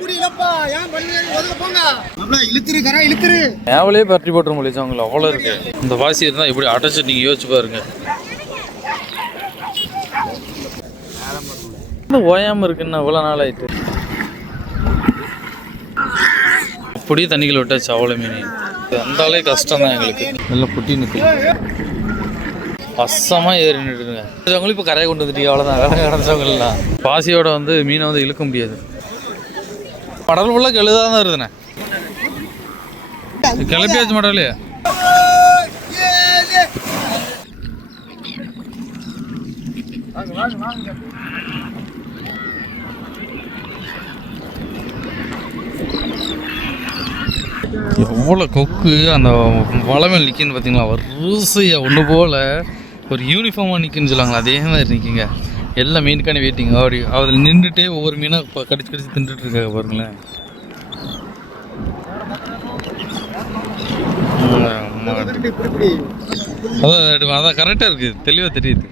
முடியலப்பா ஏன் பண்ணுவீங்க ஒதுங்க போங்க? இழுத்துரு கரா இழுத்துரு. போட்டுற முடியும் அவங்கள அவ்வளோ இருக்கு. இந்த வாசி இருந்தால் எப்படி அடைச்சு நீங்கள் யோசிச்சு பாருங்க. ஓயாமல் இருக்குன்னு இவ்வளோ நாள் ஆயிட்டு. அப்படியே தண்ணிகள் விட்டாச்சு அவ்வளோ மீன். வந்தாலே கஷ்டம் தான் எங்களுக்கு. நல்லா புட்டி நிற்கு பசமாக ஏறி நின்றுடுங்க அவங்களும் இப்போ கரையை கொண்டு வந்துட்டீங்க அவ்வளோதான் கடை கடந்தவங்களாம் பாசியோட வந்து மீனை வந்து இழுக்க முடியாது. ஃபுல்லாக கெழுதாக தான் இருக்குதுண்ணே கிளப்பியாச்சு மாட்டாலே எவ்வளோ கொக்கு அந்த வலை மேல் நிற்கின்னு பார்த்தீங்களா? வரிசையாக ஒன்று போல் ஒரு யூனிஃபார்மாக நிற்குன்னு சொல்லுவாங்களா அதே மாதிரி நிற்கிங்க எல்லா மீனுக்கான வெயிட்டிங் அவர் அதில் நின்றுட்டே ஒவ்வொரு மீனாக இப்போ கடிச்சு கடிச்சு தின்றுட்டு இருக்காங்க பாருங்களேன். அதான் அதான் கரெக்டாக இருக்குது தெளிவாக தெரியுது.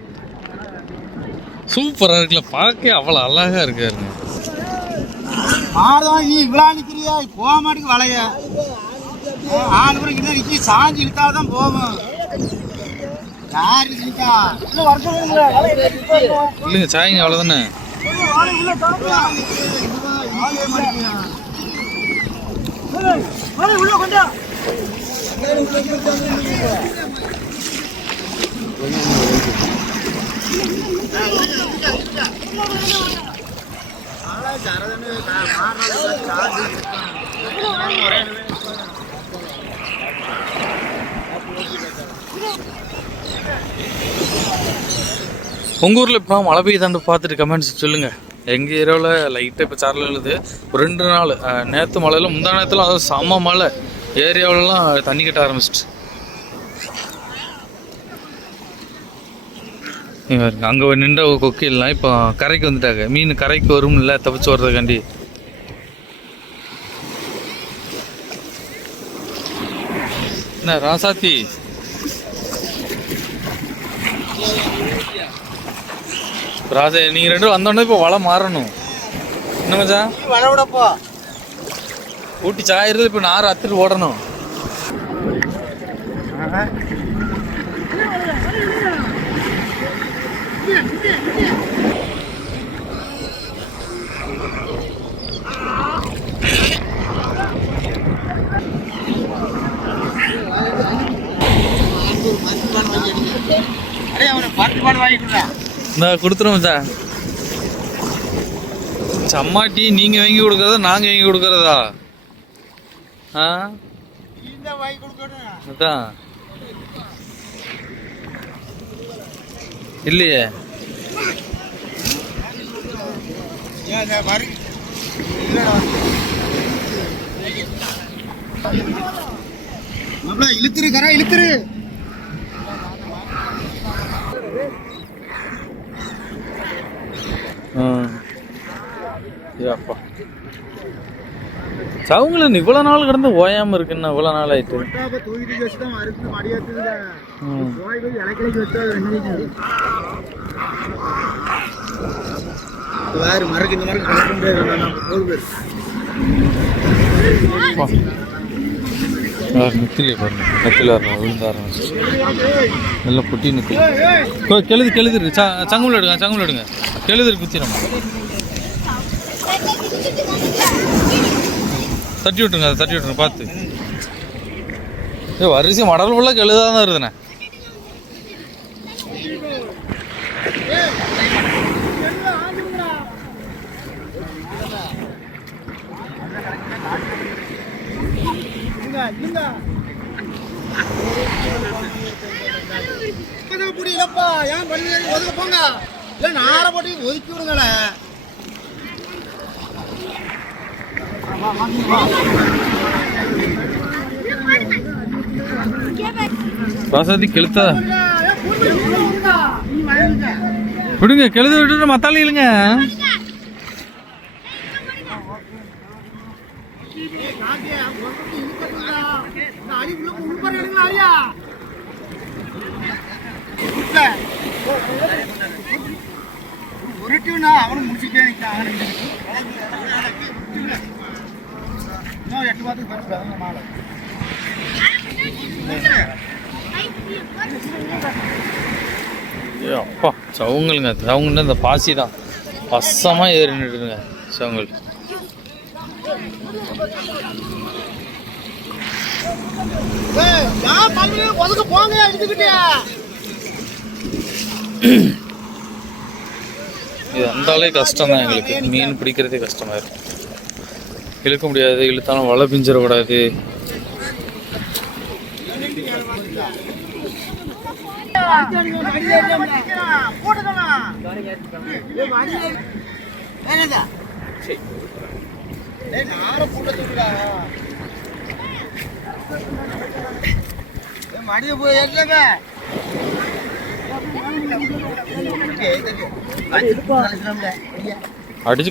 சூப்பராக இருக்குல்ல பார்க்க அவ்வளோ அழகாக இருக்காருங்க. மாடுதான் நீ இவ்வளோ போக மாட்டேங்க வளைய. ஆள் கூட கிட்ட சாஞ்சி இழுத்தாதான் போகும். இல்லைங்க சாய்ங்க அவ்வளோதானே உள்ள கொஞ்சம். உங்கள் ஊரில் இப்போ மழை பெய்யுதாண்டு பார்த்துட்டு கமெண்ட்ஸ் சொல்லுங்கள் எங்கள் ஏரியாவில் லைட்டாக இப்போ சாரல் எழுது. ஒரு ரெண்டு நாள் நேற்று மழையில் முந்தா நேரத்தில் அதாவது செம்ம மழை. ஏரியாவிலலாம் தண்ணி கட்ட ஆரம்பிச்சிட்டு. அங்கே நின்ற கொக்கிலாம் இப்போ கரைக்கு வந்துட்டாங்க. மீன் கரைக்கு வரும்ல தப்பிச்சு வர்றதுக்காண்டி. என்ன ராசாத்தி? ராஜா நீங்கள் ரெண்டு வந்தோடனே இப்போ வலை மாறணும். என்ன மச்சான்? வள விடப்போ ஊட்டி சாயிருது இப்போ நார் அத்துட்டு ஓடணும். அடே அவனை பத்து பாடு வாங்கி கொடுறா இந்த சார் மச்சான் சம்மாட்டி நீங்கள் வாங்கி கொடுக்குறதா நாங்கள் வாங்கி கொடுக்குறதா? ஆ? வாங்கி அதான். இல்லையே. ஏன் இழுத்துரு கரா இழுத்துரு. அப்பா சவுங்கள இவ்வளோ நாள் கிடந்து ஓயாமல் இருக்குன்னா இவ்வளோ நாள் ஆயிட்டு. நித்திலே பாருங்க. விழுந்த ஆரம்பிச்சு நல்லா புட்டி நிற்கல கெழுது கெழுது இருக்கு ச சங்குல எடுங்க சங்குல எடுங்க. கெழுது குத்தி நம்ம தட்டி விட்டுருங்க அதை தட்டி விட்டுருங்க பார்த்து. ஏ வரிசை மடல் ஃபுல்லாக கழுதாக தான் இருக்குதுண்ணே. ஏன் போங்க? இல்லை நாரை போட்டு ஒதுக்கி விடுங்களேன். வசதி கெழுத்தா விடுங்க கெழுது விட்டுட்டு மத்தாளி இல்லைங்க உருட்டுனா அவனும் முடிச்சுட்டே நிற்கிறான் இன்னும் எட்டு மாலை அப்பா சவுங்களுங்க சவுங்கன்னா இந்த பாசி தான். பசமாக ஏறி நின்றுடுங்க பண்ணு ஒதுக்க போங்க எடுத்துக்கிட்டே இது வந்தாலே கஷ்டம் தான் எங்களுக்கு. மீன் பிடிக்கிறதே கஷ்டமாக இருக்கும் இழுக்க முடியாது இழுத்தாலும் வலை பிஞ்சிடக்கூடாது. மடிய போய் அடிச்சு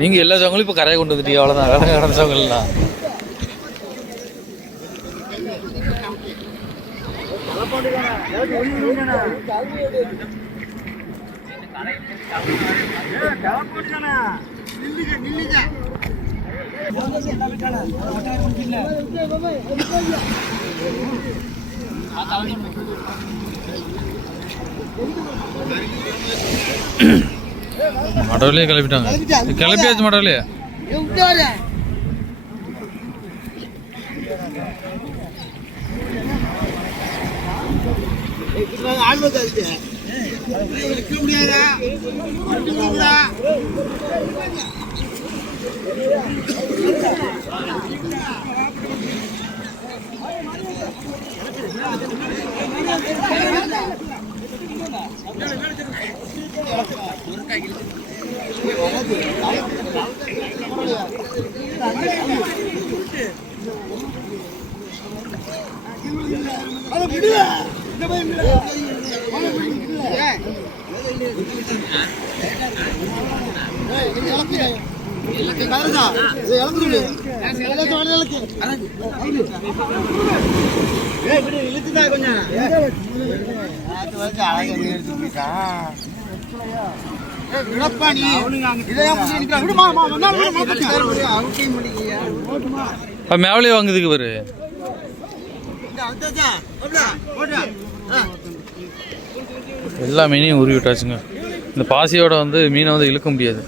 நீங்கள் எல்லா சவங்களும் இப்போ கரையை கொண்டு வந்துட்டீங்க அவ்வளோதான் கடை கடந்த சவங்கள்லாம் மடவிலே கிளப்பிட்டாங்க கிளப்பியாச்சு மடவிலே. இழுத்துதா கொஞ்சம் அழகாக எடுத்துக்கிட்டா இப்போ மேவலே வாங்குதுக்கு பாரு எல்லா மீனையும் உருவி விட்டாச்சுங்க. இந்த பாசியோட வந்து மீனை வந்து இழுக்க முடியாது.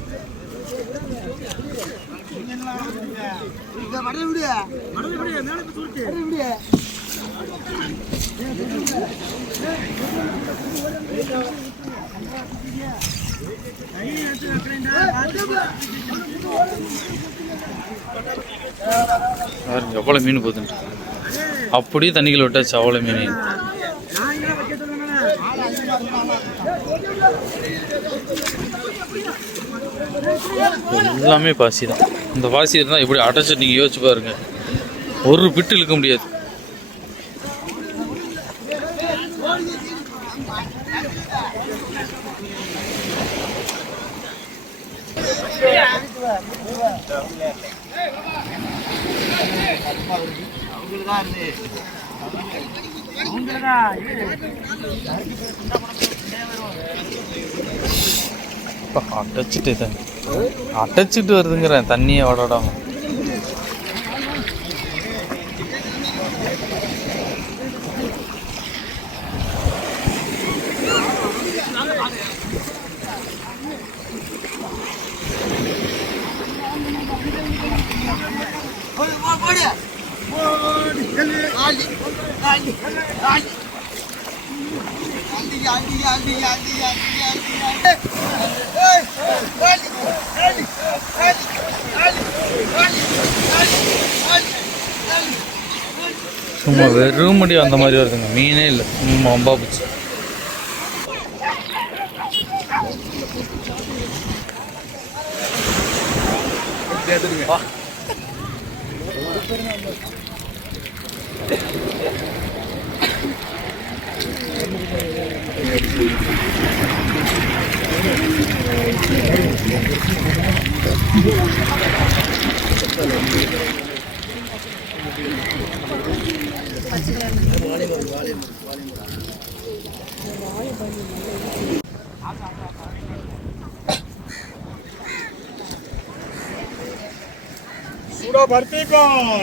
எவ்வளோ மீன் போகுதுன்ட்டு அப்படியே தண்ணிக்குள்ள விட்டாச்சு அவ்வளோ மீன். எல்லாமே பாசி தான் இந்த பாசி இருந்தால் எப்படி அடைச்சி நீங்கள் யோசிச்சு பாருங்கள் ஒரு பிட்டு இழுக்க முடியாது. அடைச்சிட்டு தண்ணி அடைச்சிட்டு வருதுங்கிறேன் தண்ணியை வடடாம geldi geldi geldi geldi geldi geldi. Hey, hey, Ali, Ali, Ali, Ali, Ali, Ali, Ali. சும்மா வெறும் முடி அந்த மாதிரி வருதுங்க மீனே இல்லை சும்மா அம்பா பிடிச்சி எடுத்துருங்க भर्ती कौन?